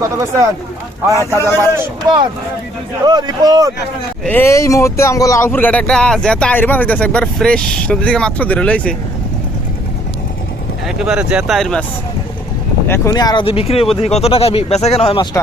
কত করছেন? রিপোর্ট। এই মুহূর্তে আমগো লালপুর ঘাটে একটা জেতা আইর মাছ হইতেছে একবার ফ্রেশ নদী থেকে মাত্র ধরে লইছে। একেবারে জেতা আইর মাছ। এখনই আর বিক্রি হইব দেখি কত টাকা বেচা কেন হয় মাছটা।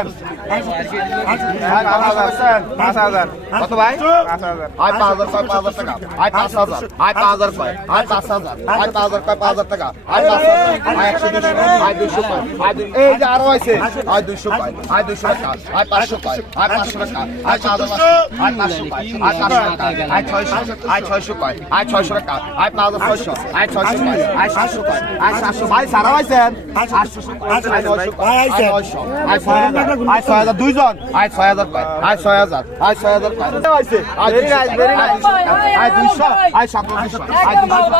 done. পাঁচ হাজার কত ভাই পাঁচ হাজার আয় পাঁচ হাজার কয় পাঁচ হাজার টাকা আয় পাঁচ হাজার আয় পাঁচ হাজার কয় আয় পাঁচ হাজার আয় পাঁচ হাজার কয় পাঁচ হাজার টাকা আয় পাঁচ হাজার আয় একশো দুশো আয় দুশো কয় আয় এই যে আরও আছে আয় দুশো কয় আয় দুশো টাকা আয় পাঁচশো কয় আয় পাঁচশো টাকা আয় পাঁচ হাজার আয় পাঁচশো কয় আয় পাঁচশো টাকা আয় ছয়শো আয় ছয়শো কয় আয় ছয়শো টাকা হাজার দুইজন? আয় ছয় হাজার পায়। আয় ছয় হাজার। আয় ছয় হাজার পায়। আয় দুইশো। আয় সাতশো আয় দুইশো।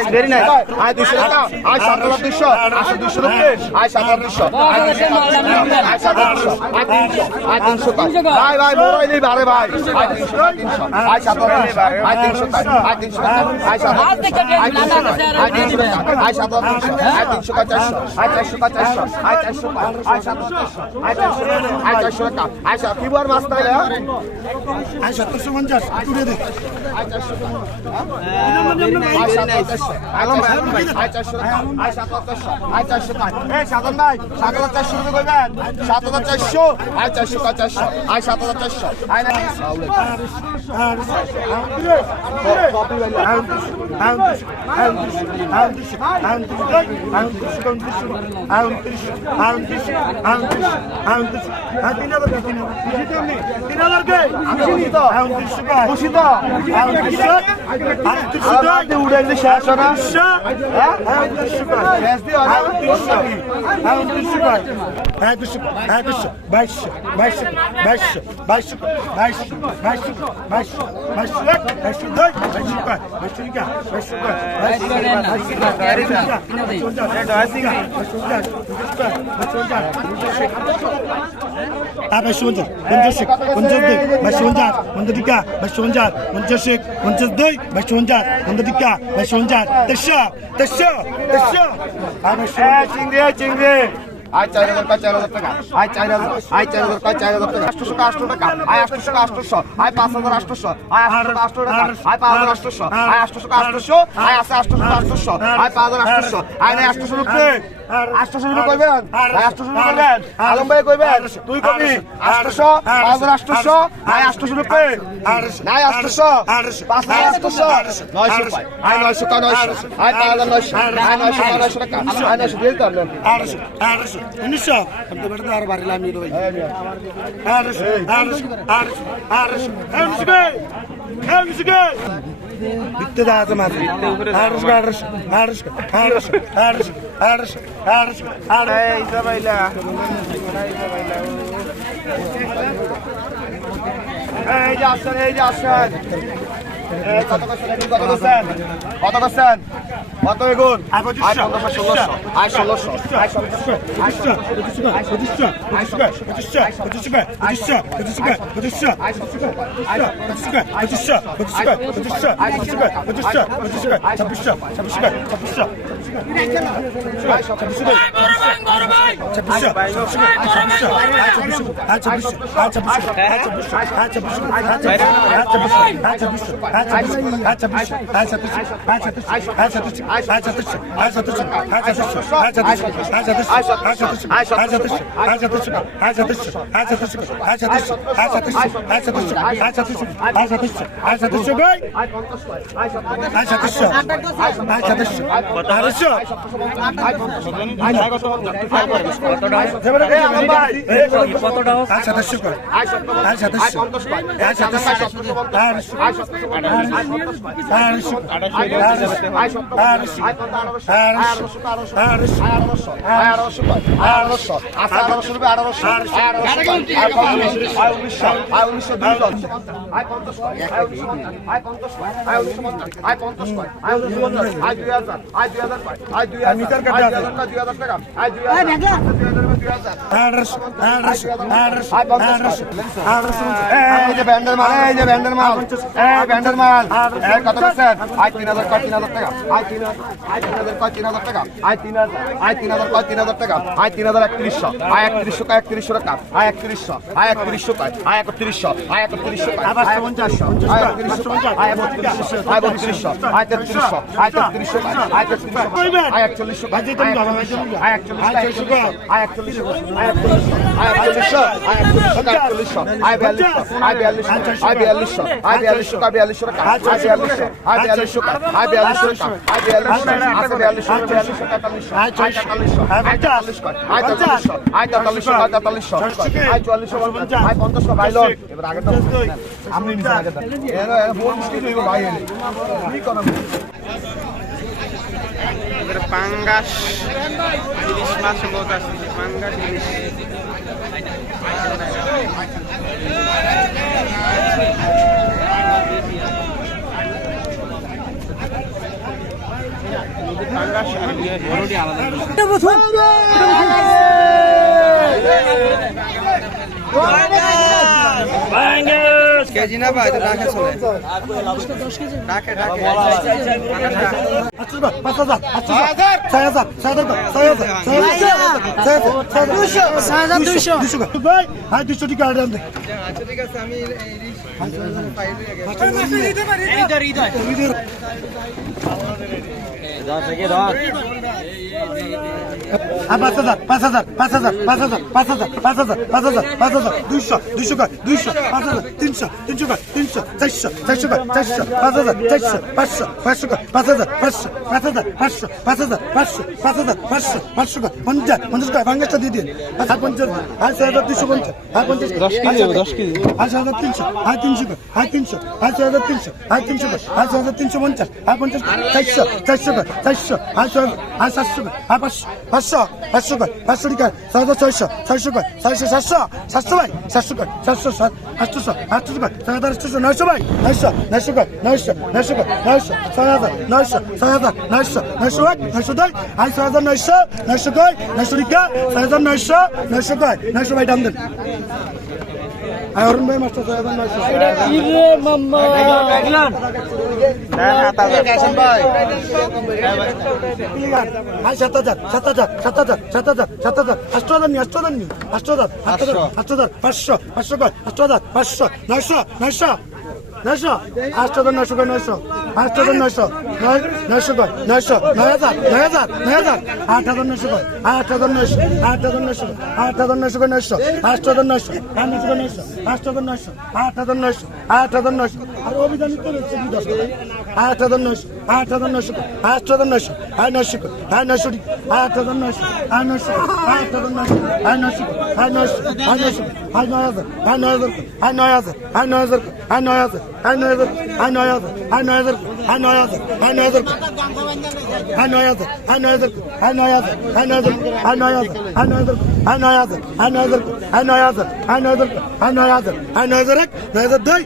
নাইস ভেরি নাইস আয় টাকা আয় সাতশো দুইশো আশো দুইশো রুপয়ে আয় সাতশো দুইশো আয় দুইশো আয় সাতশো দুইশো আয় তিনশো আয় তিনশো ভাই ভাই মোরাই নেই বারে ভাই আয় তিনশো তিনশো আয় সাতশো দুইশো আয় তিনশো আয় তিনশো আয় সাতশো আয় তিনশো আয় তিনশো আয় সাতশো দুইশো আয় তিনশো চারশো আয় চারশো চারশো আয় চারশো আয় সাতশো চারশো আয় চারশো আয় চারশো আয় সাত কি বার মাছ তাই হাই সত্তরশো পঞ্চাশ আয় চারশো আয় সাতশো আলম ভাই আলম ভাই আয় চারশো আয় সাত হাজার চারশো আয় চারশো টাকা এই সাধন ভাই সাত হাজার চারশো রুপয়ে করবেন সাত হাজার চারশো আয় চারশো কাজ চারশো আয় সাত হাজার চারশো আয় না খুশি তো আলাদা উড়ে এলে শেষ হয় না শেষ দিয়ে বাইশশো বাইশশো বাইশশো বাইশশো বাইশশো বাইশশো বাইশশো বাইশশো বাইশশো বাইশশো দুই বাইশশো পাঁচ বাইশশো টাকা বাইশশো Ah, ভাই শুনছেন পঞ্চাশ শেখ পঞ্চাশ দুই ভাই শুনছার পঞ্চাশ টিকা ভাই শুনছার পঞ্চাশ শেখ পঞ্চাশ দুই ভাই শুনছার পঞ্চাশ টিকা ভাই শুনছার তেরশো তেরশো তেরশো চিংড়ি চিংড়ি আয় চার হাজার পাঁচ, চার হাজার টাকা। আয় চার হাজার, আয় চার হাজার পাঁচ, চার হাজার টাকা। আটশোশো, আটশো টাকা। আয় আটশোশো আটশোশো। আয় পাঁচ হাজার, আটশোশো। আয় আটশোশো আটশো টাকা। আয় পাঁচ হাজার, আটশোশো। আয় আটশোশো আটশোশো। আয় আছে আটশোশো আটশোশো। আয় পাঁচ হাজার, আটশোশো। আয় নাই আটশোশো রুপে। আটশোশো রুপে কইবেন? আটশোশো রুপে কইবেন? আলম ভাই কইবেন? তুই কবি? আটশোশো। পাঁচ হাজার, আটশোশো। আয় আটশোশো রুপে। নাই আটশোশো। পাঁচ হাজার, আটশোশো। নয়শো আয় নয়শো কা নয়শো। আয় পাঁচ নয়শো। আয় নয়শো টাকা। আয় নয়শো উনিশশো আর বাড়ি লামিয়ে দেবো আড়াইশো আড়াইশো আড়াইশো আড়াইশো আড়াইশো Bitti daha az mı? Harış harış harış harış harış harış harış harış. Hey Isabella. Hey Yasin, hey Yasin. এই যে আসছেন এই যে আসছেন এই কত করছেন কত করছেন কত করছেন কত বেগুন আয় আয় পঁচিশশো পনেরোশো ষোলোশো আয় ষোলোশো আয় সতেরোশো পঁচিশশো পঁচিশশো পঁচিশশো পঁচিশশো পঁচিশশো পঁচিশশো পঁচিশশো পঁচিশশো আয় সতেরোশো পঁচিশশো পঁচিশশো পঁচিশশো পঁচিশশো পঁচিশশো পঁচিশশো পঁচিশশো ছাব্বিশশো ছাব্বিশশো ছাব্বিশশো আয় পঞ্চাশশো আয় সতেরোশো আয় সতেরোশো আয় পঞ্চাশশো আয় পঞ্চাশশো আয় কত আয় পঞ্চাশশো আচ্ছা সাতশো সাতাশশো করে আর সাতাশশো আর সাতাশশো আয় পঞ্চাশ আয় পঞ্চাশ আয় দুই হাজার। আয় দুই হাজার। একত্রিশশো আয় একত্রিশশো একত্রিশশো টাকা আয় একত্রিশশো আয় একত্রিশশো আয় একত্রিশশো আয় একত্রিশশো আয় পঞ্চাশশো আয় একত্রিশশো আয় বত্রিশশো আয় বত্রিশশো আয় তেত্রিশশো আয় তেত্রিশশো আয় তেত্রিশশো আয় কয় আয় একচল্লিশশো আয় একচল্লিশশো আয় একচল্লিশশো আয় একচল্লিশশো আয় একচল্লিশশো আয় বিয়াল্লিশশো আয় বিয়াল্লিশশো আয় বিয়াল্লিশশো আয় বিয়াল্লিশশো আয় বিয়াল্লিশশো টাকা আয় বিয়াল্লিশশো আয় বিয়াল্লিশশো আয় বিয়াল্লিশশো টাকা আয় বিয়াল্লিশশো আছে বিয়াল্লিশশো বিয়াল্লিশশো তেতাল্লিশশো আয় তেতাল্লিশশো আয় তেতাল্লিশশো আয় তেতাল্লিশশো আয় তেতাল্লিশশো আয় তেতাল্লিশশো আয় চুয়াল্লিশশো আয় পঞ্চাশশো ভাই লোন এবার আগে তো আমি নিচে আগে এর বহুত মুশকিল হইব ভাই কি করব করে পাঙ্গাস ইলিশ মাছ সম্ভবত আসছে পাঙ্গাস ইলিশ। ইয়ে আলাদা কেজি না ভাই তো রাখে চলে রাখে রাখে পাঁচ হ্যাঁ আচ্ছা পাঁচ হাজার পাঁচ হাজার পাঁচ হাজার পাঁচ হাজার পাঁচ হাজার পাঁচ হাজার পাঁচ হাজার পাঁচ হাজার দুইশো দুইশো কয় দুইশো পাঁচ হাজার তিনশো তিনশো কয় তিনশো চারশো চারশো কয় চারশো পাঁচ হাজার চারশো পাঁচশো পাঁচশো কয় পাঁচ হাজার পাঁচশো পাঁচ হাজার পাঁচশো পাঁচ হাজার পাঁচশো পাঁচ হাজার পাঁচশো পাঁচশো কয় পঞ্চাশ পঞ্চাশ কয় বাংলাদেশটা দিয়ে দিন আর পঞ্চাশ আর ছয় হাজার দুশো পঞ্চাশ আর পঞ্চাশ আর ছয় হাজার তিনশো আর তিনশো কয় আর তিনশো আর ছয় হাজার তিনশো আর তিনশো কয় আর ছয় হাজার তিনশো পঞ্চাশ আর পঞ্চাশ চারশো চারশো কয় চারশো আর ছয় আর সাতশো কয় আর পাঁচশো পাঁচশো সাতশো কয় সাতশো ছয় হাজার ছয়শো ছয়শো কয় ছয়শো, সাতশো সাতশো ভাই, সাতশো কয় সাতশো, সাত আটশোশো আটশো কয় ছয় হাজার আটশোশো নয়শো ভাই, নয়শো নয়শো কয় নয়শো নয়শো কয় নয়শো, ছয় হাজার, নয়শো, ছয় হাজার, নয়শো নয়শো এক, নয়শো দুই, আই ছয় হাজার, নয়শো নয়শো কয় নয়শো টাকা ছয় হাজার, নয়শো নয়শো কয় নয়শো ভাই দাম দেন। আহরণ ভাই মাস্টার সাহেবান ভাই এটা কি রে মাম্মা গাইলান না না তা গাইলান ভাই ভাই 7000 7000 7000 7000 7000 8000 নি 8000 নি 8000 8000 8000 500 500 8000 500 900 900 নয়শো আট হাজার নয়শো কয় নয়শো আট হাজার নয়শো, নয়, নয়শো কয়, নয়শো, নয় হাজার নয় হাজার নয় হাজার, আট হাজার, নয়শো কয়, আট হাজার, নয়শো, আট হাজার, নয়শো, আট হাজার, নয়শো কয়, নয়শো আট হাজার, নয়শো, আট নয়শো কয় নয়শো, আট হাজার, নয়শো আর অভিধান তো রয়েছে কি দশ টাকা? আট হাজার নয়শো আট হাজার নয়শো কয় আট হাজার নয়শো আট নয়শো কয় আট নয়শো টি- আট হাজার নয়শো আট নয়শো আট হাজার নয়শো আট নয়শো আট নয়শো আট নয়শো আট নয় হাজার আট নয় হাজার আট নয় হাজার আট নয় হাজার আট নয় হাজার আট নয় হাজার আট নয় হাজার আট নয় হাজার আয় নয় হাজার আয় নয় হাজার আয় নয় হাজার আয় নয় হাজার আয় নয় হাজার আয় নয় হাজার আয় নয় হাজার আয় নয় হাজার আয় নয় হাজার আয় নয় হাজার আয় নয় হাজার আয় নয় হাজার আয় নয় হাজার আয় নয় হাজার এক নয় হাজার দুই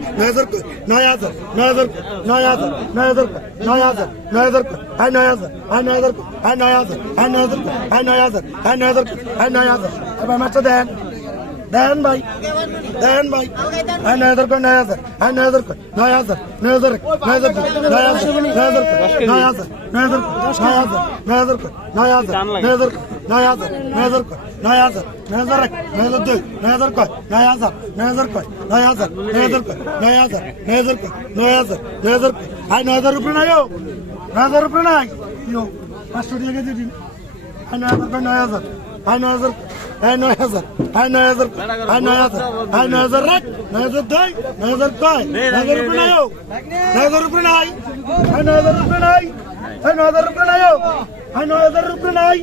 নয় হাজার নয় হাজার নয় হাজার নয় হাজার নয় হাজার নয় হাজার নয় হাজার আয় নয় হাজার আয় নয় হাজার আয় নয় হাজার আয় নয় হাজার আয় নয় হাজার আয় নয় হাজার আয় নয় হাজার এবার মাছটা দেন দেন ভাই দেন ভাই আয় নয় হাজার করে নয় হাজার আয় নয় হাজার করে নয় হাজার নয় হাজার নয় হাজার নয় হাজার নয় হাজার নয় হাজার নয় হাজার নয় হাজার নয় হাজার নয় হাজার নয় হাজার নয় হাজার নয় হাজার নয় হাজার এক নয় হাজার দুই নয় হাজার কয় নয় হাজার নয় হাজার কয় নয় হাজার নয় হাজার কয় নয় হাজার নয় হাজার কয় নয় হাজার নয় হাজার কয় আয় নয় হাজার উপরে নাই ও নয় হাজার উপরে নাই ইয়ো পাঁচশো টাকা দিয়ে দিন আয় নয় কয় নয় হাজার আয় নয় হাজার আয় নয় হাজার আয় নয় হাজার আয় নয় হাজার আয় নয় হাজার দুই নয় হাজার কয় নয় হাজার উপরে নাই নয় হাজার উপরে নাই আয় নয় হাজার উপরে নাই আয় নয় হাজার উপরে নাই ও নয় হাজার উপরে নাই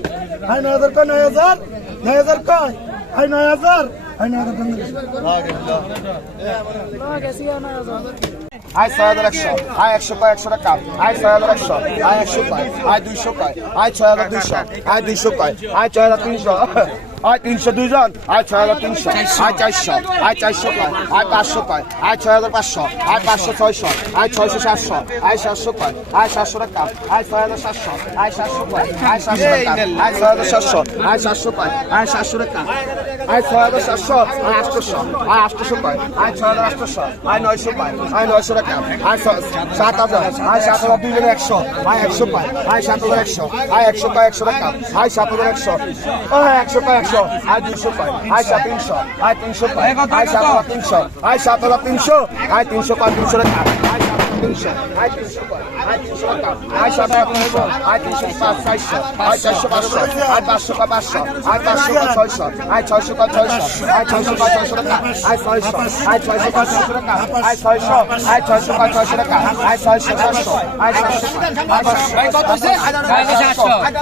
আয় নয় হাজার কয় নয় হাজার নয় হাজার কয় আয় নয় হাজার আয় নয় হাজার আয় ছয় হাজার একশো, আয় একশো কয়, একশো টাকা? আয় ছয় হাজার একশো, আয় একশো কয়, আয় দুইশো কয়, আয় ছয় হাজার দুইশো, আয় দুইশো কয়, আয় ছয় হাজার তিনশো। আয় তিনশো দুইজন আয় ছয় হাজার তিনশো আয় চারশো। আয় চারশো কয় আয় পাঁচশো কয় আয় ছয় হাজার পাঁচশো আয় পাঁচশো ছয়শো আয় ছয়শো সাতশো আয় সাতশো কয় আয় সাতশো টাকা আয় ছয় হাজার সাতশো আয় সাতশো কয় আয় সাতশো টাকা আয় ছয় হাজার সাতশো আয় সাতশো কয় আয় সাতশো টাকা আয় ছয় হাজার সাতশো আয় আটশোশো আয় আটশোশো কয় আয় ছয় হাজার আটশোশো আয় নয়শো কয় আয় নয়শো টাকা আয় সাত হাজার আয় সাত হাজার দুই একশো আয় একশো কয় আয় সাত হাজার একশো আয় একশো কয় একশো টাকা আয় সাত হাজার একশো আয় একশো কয় একশো আয় দুইশো কয় আয় সাত তিনশো আয় তিনশো কয় আয় সাত তিনশো আয় সাত তিনশো আয় তিনশো পাঁচ তিনশো টাকা আয় তিনশো আয় তিনশো আয় আয় সাত তিনশো আয় তিনশো পাঁচ চারশো আয় চারশো পাঁচশো আয় পাঁচশো কয় পাঁচশো আয় পাঁচশো কয় ছয়শো আয় ছয়শো কয় ছয়শো আয় ছয়শো কয় ছয়শো টাকা আয় ছয়শো আয় ছয়শো কয় ছয়শো টাকা আয় ছয়শো আয় ছয়শো কয় ছয়শো টাকা আয় ছয়শো ছয়শো আয় ছয়শো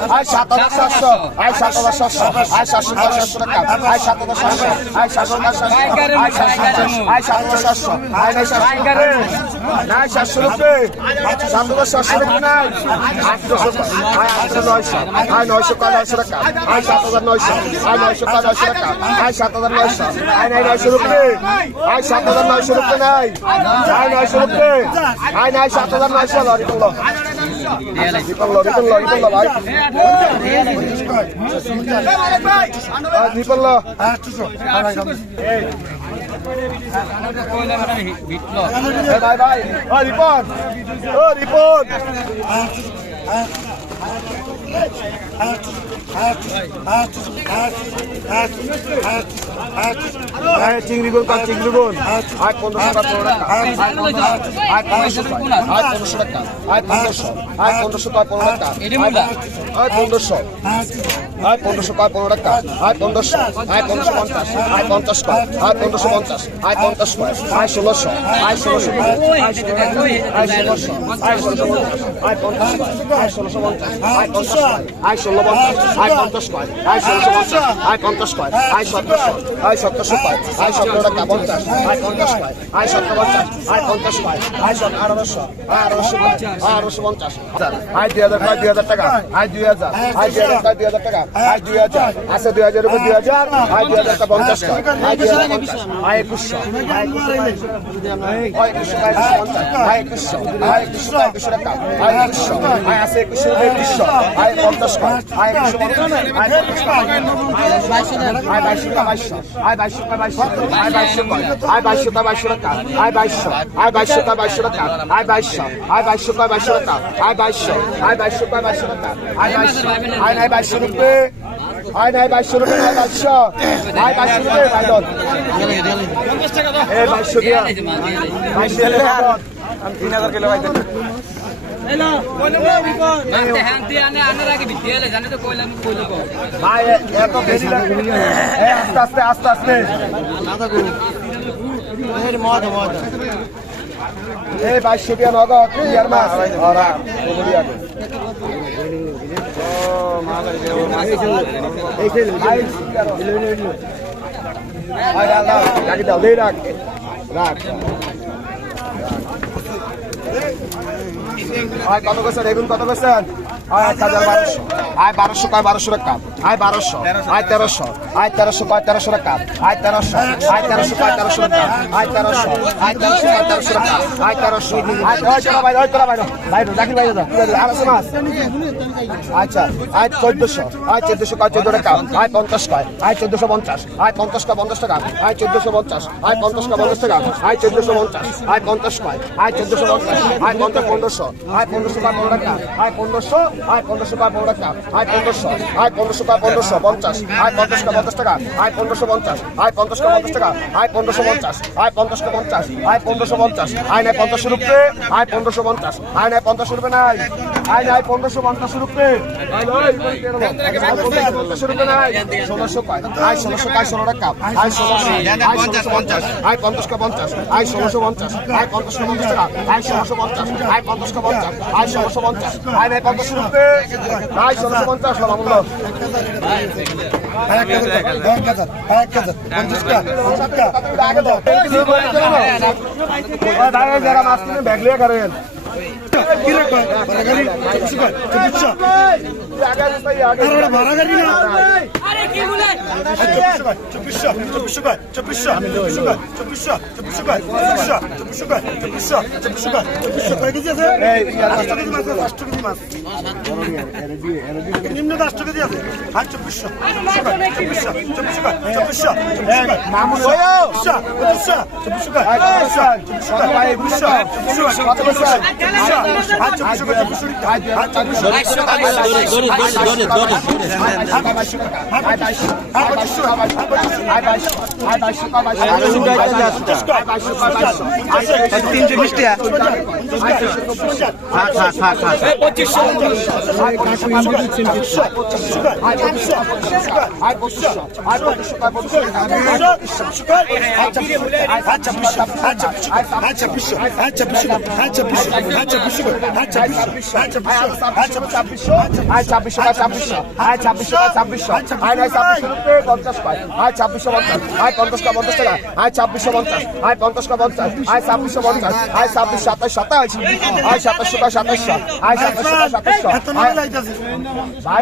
আয় সাত হাজার সাতশো আয় সাত হাজার সাতশো আয় সাতশো কয় সাতশো টাকা আয় সাত হাজার সাতশো আয় সাতশো কয় সাতশো আয় সাতশো আয় সাত হাজার সাতশো আয় সাতশো সাতশো রুপে সাত হাজার সাতশো রুপে নাই আটশো আয় আটশো নয়শো আয় নয়শো কয় নয়শো টাকা আয় সাত হাজার নয়শো আয় নয়শো কয় নয়শো টাকা আয় সাত হাজার নয়শো আয় নাই নয়শো রুপে আয় সাত হাজার নয়শো রিপন ও রিপন চিংড়ি ষোলোশো আয় ষোলো পঞ্চাশ আয় পঞ্চাশ কয় আয় ষোলোশো পঞ্চাশ আয় পঞ্চাশ কয় আয় সতেরোশো আয় সতেরোশো কয় আয় সতেরো টাকা পঞ্চাশ আয় পঞ্চাশ কয় আয় সতেরো পঞ্চাশ আয় পঞ্চাশ কয় আয় সত আঠারোশো আয় আঠারোশো পঞ্চাশ আয় আঠারোশো পঞ্চাশ আয় দুই হাজার কয় দুই হাজার টাকা আয় দুই হাজার আয় দুই হাজার কয় দুই হাজার টাকা আয় দুই হাজার আছে দুই হাজার উপর দুই হাজার আয় দুই হাজার পঞ্চাশ কয় আয় দুই হাজার পঞ্চাশ আয় একুশশো আয় একুশশো আয় একুশশো আয় একুশশো আয় একুশশো আয় একুশশো টাকা আয় একুশশো আয় আছে একুশশো একুশশো আয় পঞ্চাশ কয় আয় পঞ্চাশ আয় বাইশশো টাকা বাইশশো আয় বাইশশো টাকা বাইশশো আয় বাইশশো আয় বাইশশো টাকা বাইশশো টাকা আয় বাইশশো আয় বাইশশো টাকা বাইশশো টাকা আয় বাইশশো আয় বাইশশো টাকা বাইশশো টাকা আয় বাইশশো আয় বাইশশো টাকা বাইশশো টাকা আয় বাইশশো আয় নাই বাইশশো রুপে আয় নাই বাইশশো রুপে আয় বাইশশো আয় বাইশশো রুপে বাইদন এ বাইশশো দিয়া বাইশশো আমি তিন হাজার কিলো ভাই এত বেশি আস্তে আস্তে আস্তে আস্তে এই বাইশশো টাকা নগদ ইয়ার মাছ আগে গাড়ি দাও দেই রাখ রাখ আয় কত করছেন এগুন কত করছেন এক হাজার বারোশো। আয় বারোশো, কয় বারোশো টাকা? আয় বারোশো, আয় তেরোশো আয় তেরোশো, কয় তেরোশো টাকা? আয় তেরোশো আয় তেরোশো, কয় তেরোশো টাকা? আয় তেরোশো আয় তেরোশো কয় তেরোশো টাকা? আয় তেরোশো, আয় ওই তোরা বাইরে ওই তোরা বাইরে বাইরে জাকির বাইরে আছে? মাছ আচ্ছা আয় চোদ্দশো আয় চোদ্দশো, কয় চোদ্দ টাকা? আয় পঞ্চাশ, কয়? আয় চোদ্দশো পঞ্চাশ, আয় পঞ্চাশ, কয় পঞ্চাশ টাকা? আয় চোদ্দশো পঞ্চাশ, আয় পঞ্চাশ, কয় পঞ্চাশ টাকা? আয় চোদ্দশো পঞ্চাশ, আয় পঞ্চাশ, কয়? আয় চোদ্দশো পঞ্চাশ, আয় পঞ্চাশ, পনেরোশো, আয় পনেরোশো, কয় পনেরো টাকা? আয় পনেরোশো আয় পনেরোশো, কয় পনেরো টাকা? আয় পনেরোশো আয় পনেরোশো টাকা, পনেরোশো, পঞ্চাশ আয় পঞ্চাশ টাকা পঞ্চাশ টাকা আয় পনেরোশো, পঞ্চাশ আয় পঞ্চাশ টাকা পঞ্চাশ টাকা আয় পনেরোশো, পঞ্চাশ আয় পঞ্চাশ টাকা, পঞ্চাশ আয় পনেরোশো, পঞ্চাশ আয় নাই পঞ্চাশ রুপে আয় পনেরোশো, পঞ্চাশ আয় নাই পঞ্চাশ রুপে নাই। আয় নাই পনেরোশো পঞ্চাশ রুপে পঞ্চাশ রুপে নাই ষোলোশো ষোলো টাকা ষোলোশো আয় পঞ্চাশ আয় পঞ্চাশ পঞ্চাশ ষোলোশো পঞ্চাশ আয় পঞ্চাশ পঞ্চাশ টাকা ষোলোশো পঞ্চাশ আয় পঞ্চাশ পঞ্চাশ আয় ষোলোশো পঞ্চাশ আয় নাই পঞ্চাশ রুপে আয় ষোলোশো পঞ্চাশ পঞ্চাশ পঞ্চাশ ব্যাগ লিয়ে করেন কি রে কয় ভাড়া গাড়ি চব্বিশশো চব্বিশশো ভাড়া গাড়ি না চব্বিশশো চব্বিশশো চব্বিশশো চব্বিশশো চব্বিশশো চব্বিশশো চব্বিশশো চব্বিশশো চব্বিশশো চব্বিশশো কয় চব্বিশশো কেজি আছে আটশো কেজি মাছ আটশো কেজি মাছ নিম্ন আটশো কেজি আছে আর চব্বিশশো চব্বিশশো কয় চব্বিশশো চব্বিশশো কয় চব্বিশশো চব্বিশশো পঁচিশশো চব্বিশশো কয় চব্বিশশো চব্বিশশো কয় চব্বিশশো চব্বিশশো কয় চব্বিশশো চব্বিশশো আর চব্বিশশো কয় চব্বিশশো আর চব্বিশশো তিনশো বিশ টাকা ছাব্বিশশো আয় ছাব্বিশশো আয় ছাব্বিশশো আয় ছাব্বিশশো আয় ছাব্বিশশো আয় নাই ছাব্বিশশো রুপে পঞ্চাশ পায় আয় ছাব্বিশশো পঞ্চাশ আয় পঞ্চাশ কা পঞ্চাশ টাকা আয় ছাব্বিশশো পঞ্চাশ আয় পঞ্চাশ কা পঞ্চাশ আয় ছাব্বিশশো পঞ্চাশ আয় ছাব্বিশ সাতাশ সাতাশ আয় সাতাশশো কা সাতাশশো আয় সাতাশশো কা সাতাশশো আয় ভাই পঞ্চাশ কা ছাব্বিশশো আয় সাতাশশো পঞ্চাশ আয় পঞ্চাশ কা পঞ্চাশ টাকা আয় সাতাশশো পঞ্চাশ আয় পঞ্চাশ কা পঞ্চাশ টাকা আয় সাতাশশো পঞ্চাশ আয় পঞ্চাশ কা পঞ্চাশ আয় সাতাশশো পঞ্চাশ আয় আড়াইশো কা আড়াইশো আয় সাতাশশো কা সাতাশশো আয় আড়াইশো আয় আড়াইশো কা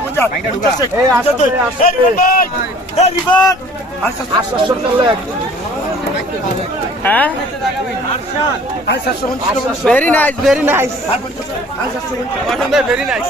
টাকা হ্যাঁ? Very nice very nice very nice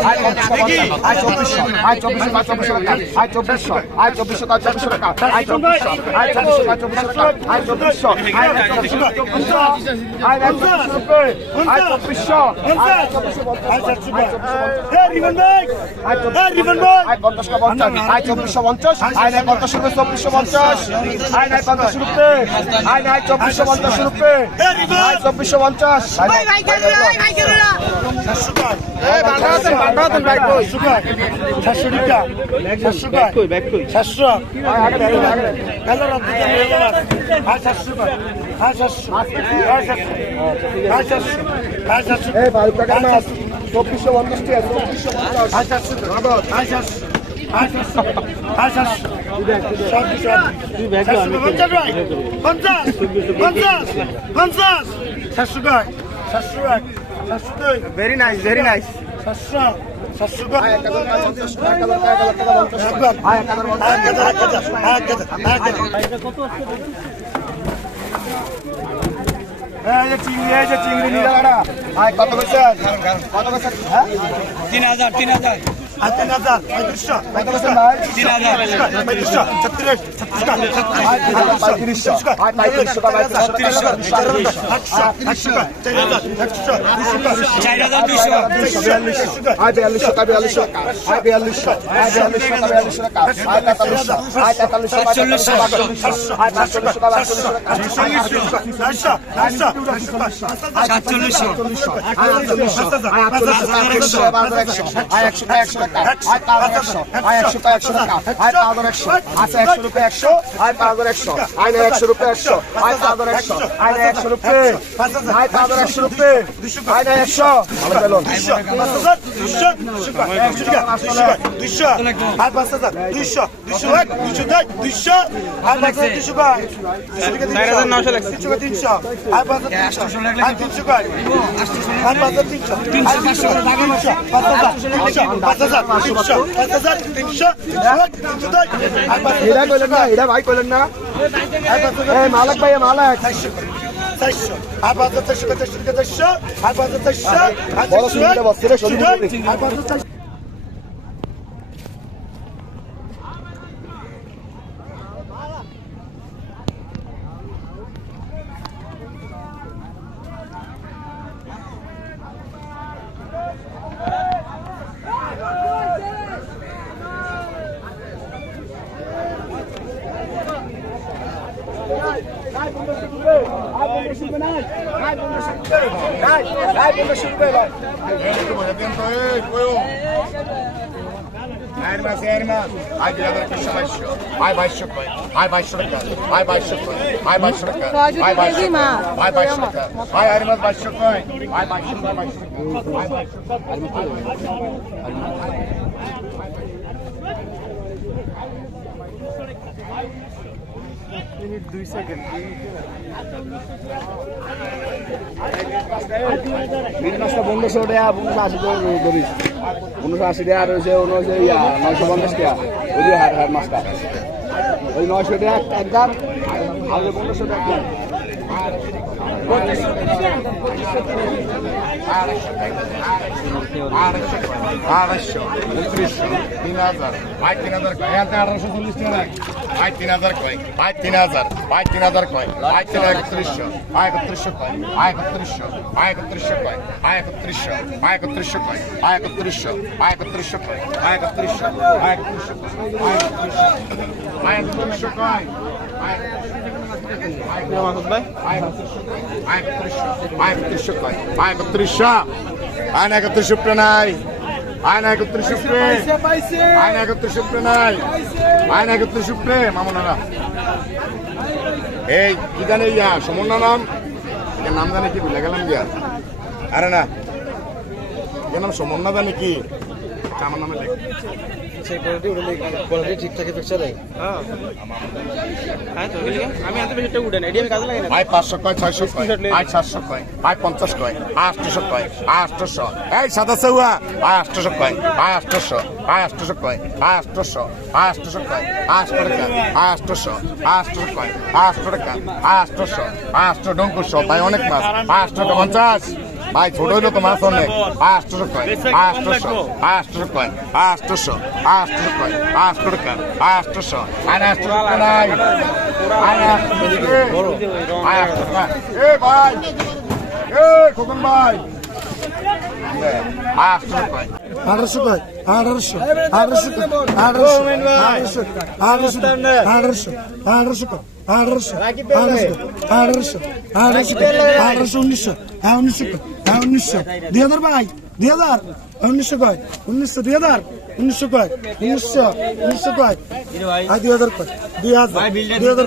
আয় আয় টাকা টাকা টাকা টাকা টাকা চব্বিশশো আয় চব্বিশশো টাকা আয় চব্বিশশো আয় চব্বিশশো টাকা আয় চব্বিশশো টাকা আয় চব্বিশশো আয় চব্বিশশো আয় চব্বিশশো আয় চব্বিশশো আয় চব্বিশশো আয় পঞ্চাশ কা পঞ্চাশ আয় চব্বিশশো পঞ্চাশ আয় নাই পঞ্চাশ রুপে চব্বিশশো পঞ্চাশ আয় নাই পঞ্চাশ রুপে আয় নাই চব্বিশশো পঞ্চাশ রুপে আয় চব্বিশশো পঞ্চাশ আয় নাই- এই বারো টাকার মাছ। চব্বিশশো পঞ্চাশ টাকা চব্বিশশো পঞ্চাশ। ভেরি নাইস ভেরি নাইস আয় এক হাজার টাকা পঞ্চাশ টাকা টাকা পঞ্চাশ। আয় এক হাজার পঞ্চাশ এই যে চিংড়ি এই যে তিন হাজার তিন হাজার। তিন হাজার পঁয়ত্রিশশো পঁয়ত্রিশশো ছত্রিশ ছত্রিশশো সাতচল্লিশশো আয় একশো একশো টাকা হয় পাঁচ একশো হয় একশো পায় একশো টাকা হয় পাঁচ একশো আছে একশো রুপে একশো হয় পাঁচ একশো হয় না একশো রুপে একশো হয় পাঁচ একশো হয় না একশো রুপে হয় পাঁচ একশো রুপে হয় না একশো ভালো চলো দুশো দুশো আর পাঁচ হাজার দুশো দুশো এক দুশো দেখ দুশো আর পাঁচ হাজার দুশো কয় তিনশো তিনশো আর পাঁচ হাজার আর তিনশো কয় আর পাঁচ হাজার তিনশো আর তিনশো পাঁচ হাজার তিনশো পাঁচ হাজার এটা কইলেন না এটা ভাই কইলেন না মালক ভাই মালক আর পাঁচ চারশো চারশো আর পাঁচ চারশো Elmas elmas. Hay birader köşe başlıyor. Hay başlık koy. Hay başlık koy. Hay başlık koy. Hay başlık koy. Hay başlık koy. Hay başlık koy. Hay elmas başlık koy. Hay başlık koy. Hay başlık koy. Minute দুই second মিন মাছটা পনেরোশো টাকা, পনেরোশো আশি টাকা ধরিস। পনেরোশো আশি টাকা রয়েছে অন্য হচ্ছে ইয়া, নয়শো পঞ্চাশ টাকা, ওই যে হার হার মাছটা। ওই নয়শো টাকা একদম দাম, আর পনেরোশো টাকা আড়াইশো উনত্রিশশো তিন হাজার ভাই তিন হাজার কয় আঠারোশো চল্লিশ টাকা ভাই তিন হাজার কয় ভাই তিন হাজার ভাই তিন হাজার কয় ভাই তিন একত্রিশশো ভাই একত্রিশশো কয় ভাই একত্রিশশো ভাই একত্রিশশো কয় ভাই একত্রিশশো ভাই একত্রিশশো কয় ভাই একত্রিশশো ভাই একত্রিশশো কয় ভাই একত্রিশশো ভাই একত্রিশশো ভাই একত্রিশশো ভাই একত্রিশশো কয় ভাই মাসুদ ভাই? একত্রিশশো আয়ন একত্রিশ নাই। আয়ন একত্রিশ সুপ্রে আয়ন একত্রিশ সুপ্রে নাই। আয়ন একত্রিশ সুপ্রে মামনারা এই, কি জানে ইয়া সমন্না নাম নাম জানে কি, ভুলে গেলাম ইয়া আরে না। নাম সমন্না জানে কি? আমার নামে লেখ। হ্যাঁ। তো বুঝলি আমি এত বেশি উঠে না এটি আমি কাজে লাগে না। আয় পাঁচশো কয় ছয়শো কয়? আয় সাতশো কয়? আয় পঞ্চাশ কয়? আয় আটশোশো কয়? আয় আটশোশো। এই সাদা চৌয়া আয় আটশোশো কয়? আয় আটশোশো। আয় আটশোশো কয়? আয় আটশোশো। আয় আটশোশো কয়? আয় আটশো টাকা। আয় আটশোশো। আয় আটশোশো কয়? আয় আটশো টাকা। আয় আটশোশো। আয় আটশো ডঙ্কুশো ভাই অনেক মাছ। আয় আটশো পঞ্চাশ। ভাই ছোট হইল তো মাছ অনেক। আয় আটশোশো কয় আয় আটশোশো কয় আয় আটশোশো কয় আটশো টাকা। নাই। আটশো আয় আটশো টাকা এ ভাই। এ খোকন ভাই। আটশো কয় আঠারোশো কয় আঠারোশো। আঠারোশো আঠারোশো। আঠারোশো আঠারোশো আঠারোশো। আঠারোশো কয় আঠারোশো। আঠারোশো আঠারোশো। আঠারোশো উনিশশো। হ্যাঁ উনিশশো হ্যাঁ উনিশশো। দুই হাজার ভাই দুই হাজার উনিশশো কয়? উনিশশো দুই হাজার উনিশশো কয়? উনিশশো উনিশশো কয়? হ্যাঁ দুই হাজার কয়? দুই হাজার। দুই হাজার